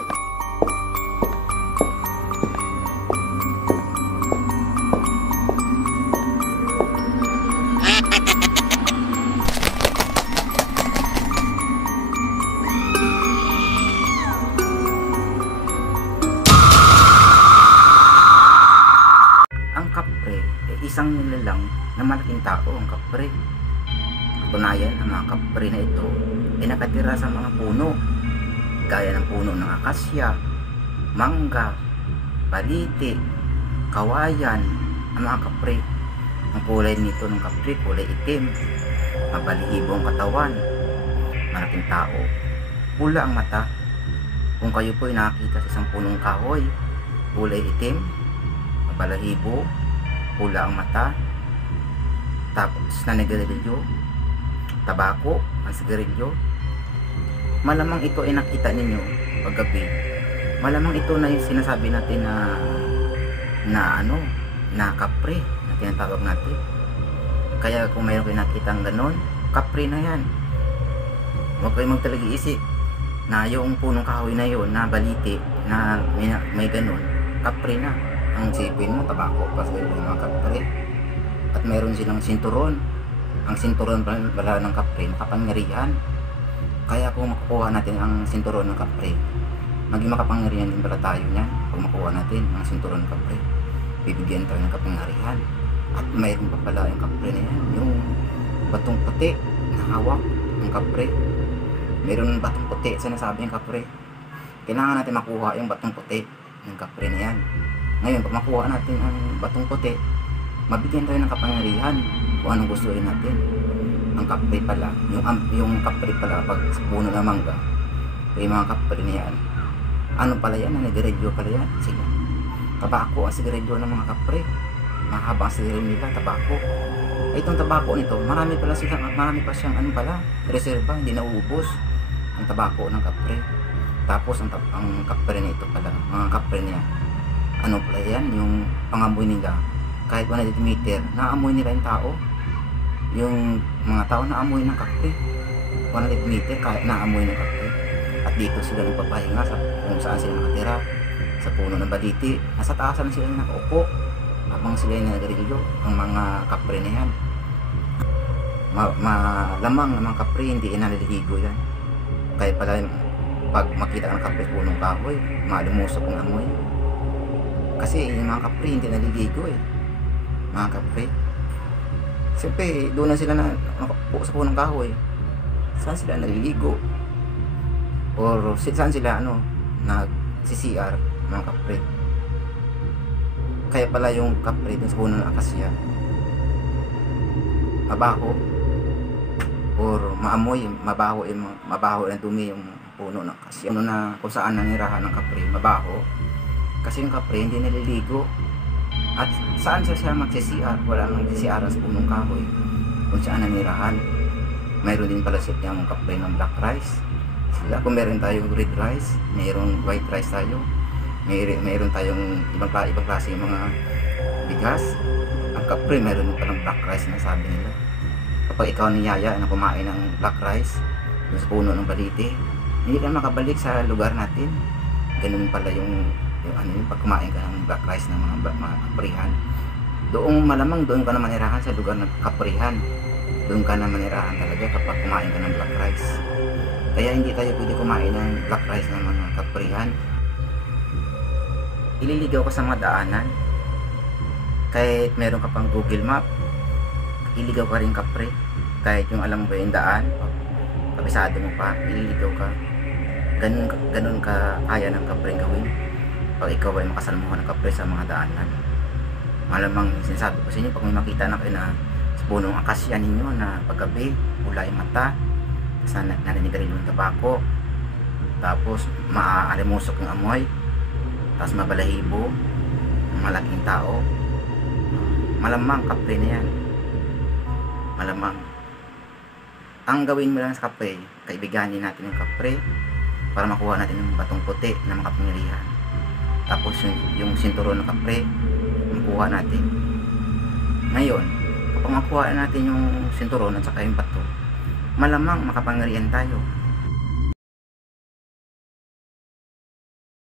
Ang kapre ay isang nilalang na malaking tao ang kapre. Katunayan, ang mga kapre na ito ay nakatira sa mga puno gaya ng puno ng akasya, mangga, baliti, kawayan. Ang mga kapre, ang kulay nito ng kapre kulay itim, mabalihibo ang katawan, malaking tao, pula ang mata. Kung kayo po ay nakakita sa isang punong kahoy, kulay itim, balahibo, pula ang mata, tapos naninigarilyo, tabako ang sigarilyo, malamang ito ay nakita ninyo paggabi. Malamang ito na yung sinasabi natin na kapre na tinatawag natin. Kaya kung mayroon kayo nakitang ganon, kapre na yan. Huwag kayo magtalagi-isip na yung punong kahoy na yun na baliti na may ganon, kapre na. Ang sipin mo, tabako pa sa mga kapre. At mayroon silang sinturon. Ang sinturon pala ng kapre, makapangyarihan. Kaya kung makukuha natin ang sinturon ng kapre, maging makapangyarihan din pala tayo niyan. Kung makuha natin ang sinturon ng kapre, bibigyan tayo ng kapangyarihan. At mayroon pa pala yung kapre na yan, yung batong puti na hawak ng kapre. Mayroon batong puti, sinasabi ng kapre. Kailangan natin makuha yung batong puti ng kapre na yan. Ngayon, pag makuha natin ang batong puti, mabigyan tayo ng kapangyarihan kung anong gusto rin natin. Ang kapre pala, yung kapre pala, pag sa puno ng mangga, yung mga kapre na yan, ano pala yan, nanigarilyo pala yan, sila. Tabako ang sigarilyo ng mga kapre. Mahaba ang sigarilyo nila, tabako. Itong tabako nito, marami pa siyang ano pala, reserva, hindi nauubos ang tabako ng kapre. Tapos ang kapre na ito pala, mga kapre niya, ano pala yan, yung pangamoy nila, kahit 100 meter, naamoy nila yung tao. Yung mga tao naamoy ng kapre, 100 meter, kahit naamoy ng kapre. At dito sila nagpapahinga kung saan sila nakatira, sa puno ng baliti. Nasa taasan sila nakaupo habang sila yung nagarilyo, ang mga kapre na yan. Malamang ng mga kapre, hindi naliligo yan. Kaya pala, pag makita ng kapre punong kahoy, malumusok ang amoy. Kasi yung mga kapre hindi naliligo mga kapre. Siyempre doon na sila nakaupo sa punong kahoy. Saan sila naliligo? Or saan sila nag-CCR, mga kapre. Kaya pala yung kapre dun sa puno ng akasya mabaho or maamoy, mabaho na dumi yung puno ng akasya. Na kung saan nanirahan ng kapre, mabaho. Kasi yung kapre hindi naliligo. At saan siya mag-CCR? Wala nang CCR sa punong kahoy kung saan nanirahan. Mayroon din pala siya yung kapre ng black rice. Sila, kung meron tayong red rice, mayroon white rice tayo, mayroon tayong ibang klase yung mga bigas. Ang kapre mayroon din palang black rice na sabi nila. Kapag ikaw niyaya na kumain ng black rice sa puno ng baliti, hindi ka makabalik sa lugar natin. Ganun pala yung pag kumain ka ng black rice ng mga kaprihan, malamang doon ka na manirahan sa lugar ng kaprihan. Doon ka na manirahan talaga kapag kumain ka ng black rice. Kaya hindi tayo pwede kumain ng black rice ng mga kaprihan. Ililigaw ka sa mga daanan, kahit meron ka pang Google Map, ililigaw ka rin kapre. Kahit yung alam mo ba yung daan, kabisado mo pa, ililigaw ka. Ganun ka kaya ng kapre gawin pag ikaw ay makasalmuhan ng kapre sa mga daanan. Malamang sinasabi ko sa inyo, pag may makita na kayo na sa punong akasya ninyo na paggabi, pula yung mata, tapos naninigarilyo yung tabako, tapos maaalimusok yung amoy, tapos mabalahibo, malaking tao, malamang kapre na yan. Malamang. Ang gawin mo lang sa kapre, kaibiganin natin yung kapre para makuha natin yung batong puti na makapangyarihan. Tapos yung sinturon ng kapre, makuha natin. Ngayon, kapag makuha natin yung sinturon at saka yung bato, malamang makapangyarihan tayo.